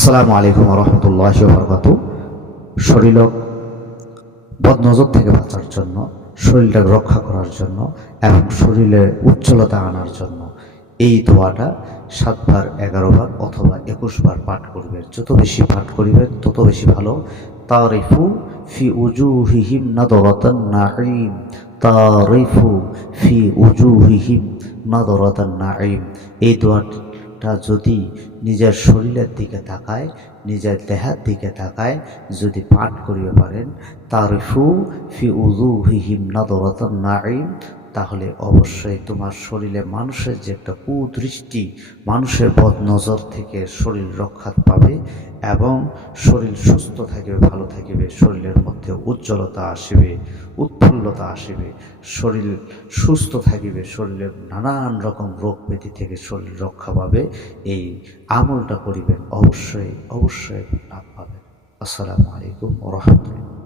আসসালামু আলাইকুম রহমতুল্লাহি ওয়া বারাকাতুহু। শরীরক বদনজর থেকে বাঁচার জন্য, শরীরটাকে রক্ষা করার জন্য এবং শরীরে উজ্জ্বলতা আনার জন্য এই দোয়াটা ৭ বার, ১১ বার অথবা ২১ বার পাঠ করবেন। যত বেশি পাঠ করিবেন তত বেশি ভালো। তারিফু ফি উজুহিহিম নাদরাতান নাঈম, তারিফু ফি উজুহিহিম নাদরাতান নাঈম। এই দোয়াটা যদি নিজের শরীরের দিকে তাকায়, নিজের দেহের দিকে তাকায় যদি পাঠ করিতে পারেন, তারিফু ফি উজুহিহিম নাদরাতান নাঈম, তাহলে অবশ্যই তোমার শরীরে মানুষের যে একটা কুদৃষ্টি, মানুষের বদনজর থেকে শরীর রক্ষা পাবে এবং শরীর সুস্থ থাকিবে, ভালো থাকিবে, শরীরের মধ্যে উজ্জ্বলতা আসিবে, উৎফুল্লতা আসিবে, শরীর সুস্থ থাকিবে, শরীরের নানান রকম রোগ ব্যাধি থেকে শরীর রক্ষা পাবে। এই আমলটা করিবেন, অবশ্যই অবশ্যই লাভ পাবেন। আসসালামু আলাইকুম ওয়া রাহমাতুল্লাহ।